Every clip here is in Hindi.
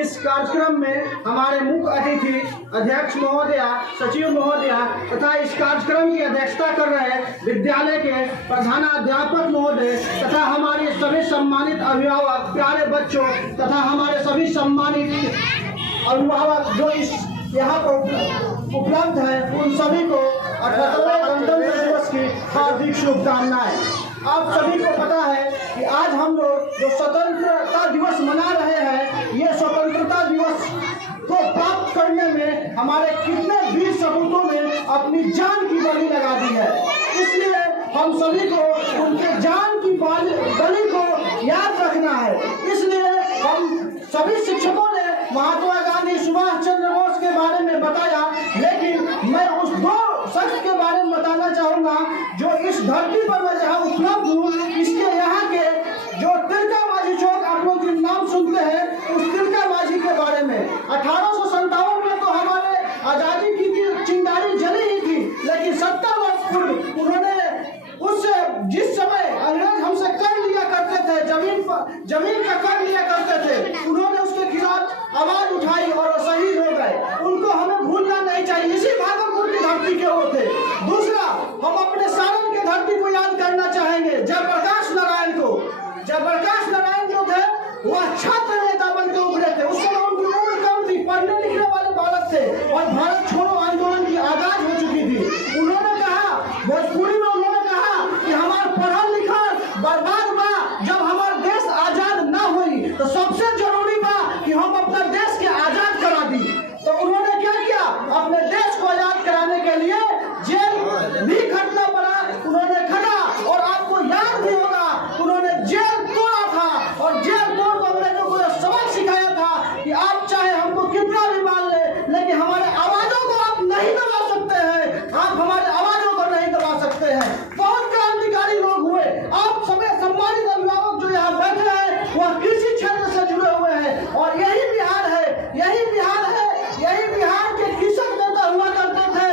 इस कार्यक्रम में हमारे मुख्य अतिथि अध्यक्ष महोदया, सचिव महोदया तथा इस कार्यक्रम की अध्यक्षता कर रहे विद्यालय के प्रधानाध्यापक महोदय तथा हमारे सभी सम्मानित अभिभावक, प्यारे बच्चों तथा हमारे सभी सम्मानित अभिभावक जो इस यहाँ पर उपलब्ध है, उन सभी को 78वें गणतंत्र दिवस की हार्दिक शुभकामनाएं। आप सभी को पता है कि आज हम लोग जो स्वतंत्रता दिवस मना रहे हैं, ये स्वतंत्रता दिवस को प्राप्त करने में हमारे कितने वीर सपूतों ने अपनी जान की बलि लगा दी है। इसलिए हम सभी को उनके जान की बलि को याद रखना है। इसलिए हम सभी शिक्षकों ने महात्मा गांधी, सुभाष चंद्र बोस के बारे में बताया, लेकिन मैं उस दो शख्स के बारे में बताना चाहूंगा जो इस धरती पर मैं जहाँ उपलब्ध हूँ, इसके यहाँ के जो तिलका मांझी चौक, आप लोग जिन नाम सुनते हैं, उस तिलका मांझी के बारे में 1857 में तो हमारे आजादी की चिंगारी जली ही थी, लेकिन 70 वर्ष पूर्व उन्होंने जिस समय अंग्रेज हमसे कर लिया करते थे, जमीन का कर लिया करते थे, उन्होंने उसके खिलाफ आवाज उठाई और शहीद हो गए। उनको हमें भूलना नहीं चाहिए। इसी भागलपुर की धरती के वो थे। दूसरा, हम अपने सारण के धरती को याद करना चाहेंगे, जयप्रकाश नारायण को। जयप्रकाश नारायण जो थे वह छात्र नेता बन के उभरे थे। उस समय उनकी उम्र कम थी, पढ़ने लिखने वाले बालक थे और भारत छोड़ो आंदोलन की आगाज हो चुकी थी। उन्होंने कहा, भोजपुरी में उन्होंने कहा कि हमारा पढ़ा लिखा बर्बाद बा, जब हमारा देश आजाद ना हुई तो सबसे जरूरी बा कि हम अपना देश के आजाद करा दी। तो उन्होंने क्या किया, अपने देश को आजाद कराने के लिए जेल भी खटना पड़ा। उन्होंने खटा, और आपको याद भी होगा, उन्होंने जेल तोड़ा था और जेल तोड़ कर अंग्रेजों को सबक सिखाया था कि आप चाहे हमको कितना भी मान ले, लेकिन हमारे आवाजों को आप नहीं दबा सकते हैं, आप हमारे आवाजों को नहीं दबा सकते हैं। बहुत क्रांतिकारी लोग हुए। आप सभी सम्मानित अभिभावक जो यहाँ बैठे हैं, वह कृषि क्षेत्र से जुड़े हुए हैं और यही बिहार है, यही बिहार है, यही बिहार के कृषक नेता हुआ करते थे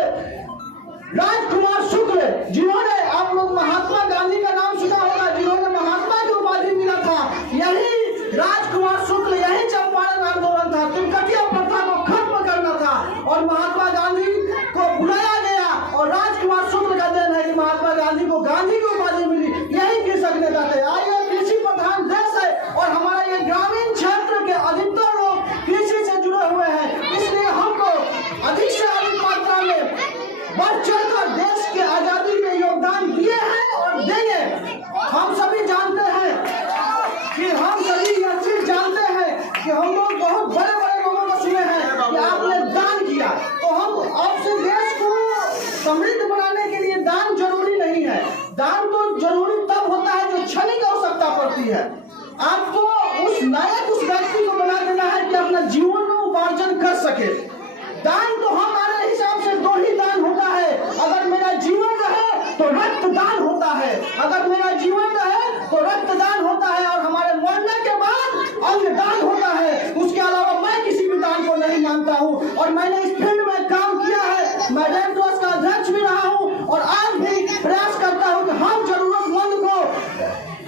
राजकुमार शुक्ल, जिन्होंने, आप लोग महात्मा गांधी का नाम सुना होगा, जिन्होंने महात्मा की उपाधि मिला था, यही राजकुमार शुक्ल, यही चंपारण आंदोलन था, तिलकटिया प्रथा को खत्म करना था और महात्मा गांधी को बुलाया गया और राजकुमार शुक्ल का देन है कि महात्मा गांधी को गांधी की उपाधि मिली। यही कृषक नेता थे। आज ये कृषि प्रधान देश है और हमारा ये ग्रामीण क्षेत्र के अधिकतर लोग कृषि से जुड़े हुए हैं। इसलिए हमको अधिक से अधिक मात्रा में बढ़ चढ़कर देश के आजादी में योगदान दिए हैं और देंगे। हम सभी जानते हैं कि हम लोग बहुत बड़े बड़े लोगों को सुने हैं कि आपने दान किया, तो हम आपसे देश को समृद्ध बनाने के लिए दान जरूरी नहीं है। दान तो जरूरी तब होता है जो क्षणिक आवश्यकता पड़ती है। आपको उस लायक उस व्यक्ति को बना देना है कि अपना जीवन में उपार्जन कर सके। दान तो हमारे हिसाब से दो ही दान होता है। अगर मेरा जीवन रहे तो रक्तदान होता है, अगर मेरा जीवन रहे तो रक्तदान होता है और हमारे मरने के बाद अंगदान होता है। उसके अलावा मैं किसी भी दान को नहीं मानता हूँ और मैंने इस फील्ड में काम किया है। मैं रेड क्रॉस का अध्यक्ष भी रहा हूँ और आज भी प्रयास करता हूँ कि हम जरूरतमंद को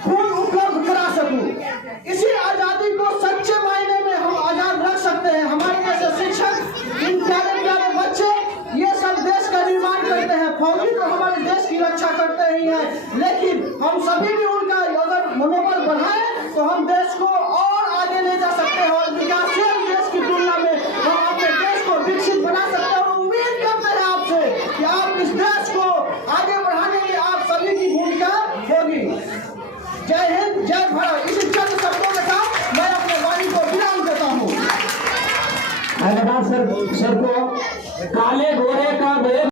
खून उपलब्ध करा सकूं। इसी आजादी को सच्चे मायने में हम आजाद रख सकते हैं। हमारे जैसे शिक्षक, इन प्यारे प्यारे बच्चे, ये सब देश का निर्माण करते हैं। फौजी तो हमारे देश की रक्षा करते ही हैं, लेकिन हम सभी भी उनका अगर मनोबल बढ़ाएं तो हम देश को और आगे ले जा सकते हैं और विकासशील देश की तुलना में हम अपने देश को विकसित बना सकते हैं। और उम्मीद करते हैं आपसे कि आप इस देश को आगे बढ़ाने में आप सभी की भूमिका होगी। जय हिंद, जय भारत। इस चंद शब्दों के साथ मैं अपने वाणी को विराम देता हूँ। धन्यवाद सर को। काले गोरे का